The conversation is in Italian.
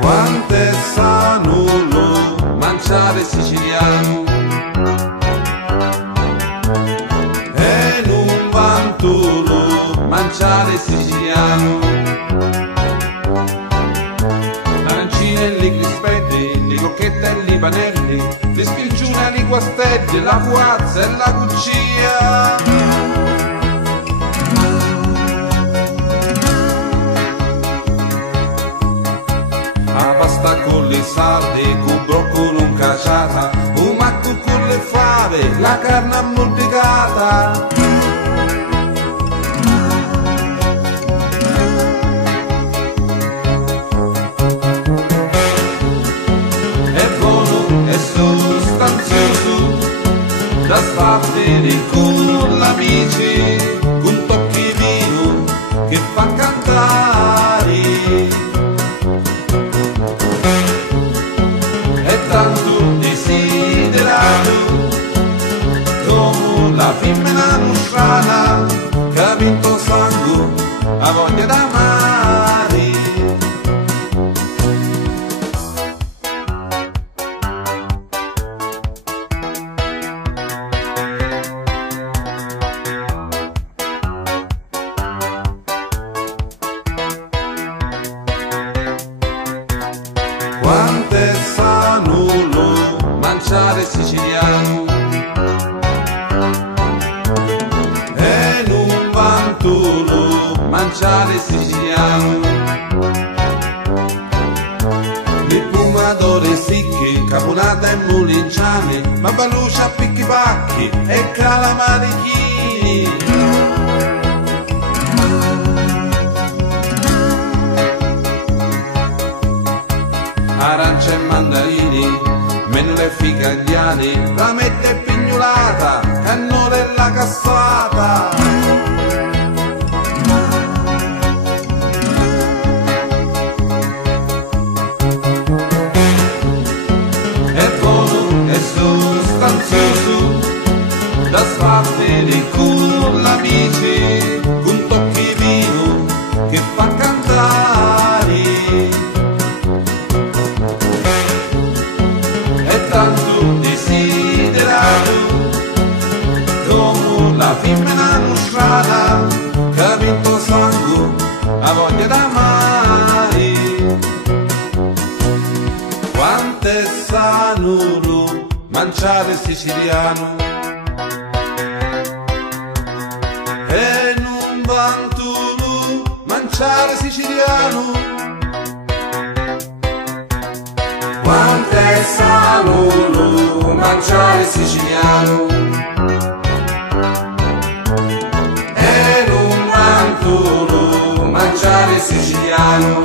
Quanto è sano mangiare siciliano, e non vantulo mangiare siciliano. L'arancine e i crispetti, le cocchette e i panelli, le spilciune e i guastetti, la fuazza e la cuccia. La pasta con le sarde, con broccolo non caciata, un macco con le fave, la carne ammorticata. È buono, è sostanzioso, da sbattere con l'amici, con tocchi vino che fa cantare. Tanto desiderato come la femmina musciana che ha vinto sangue, ha voglia d'amare. Quanto è sano mangiare siciliano, e non vantulo mangiare siciliano. Le pomodore secche, caponata e mulinciane, ma balucia a picchi pacchi e calamari chini. Arance e mandarini, mennole e figagliani, la mette e pignolata, cannone e la cassata. È buono, è sostanzioso, da sbattere con l'amici, con tocchi vino che fa cantare. Tanto desiderato come la femmina musciata che ha vinto sangue, ha voglia d'amare. Quanto è sano mangiare siciliano, e non vantulo mangiare siciliano. Quanto è sano mangiare siciliano, e non vantulo mangiare siciliano.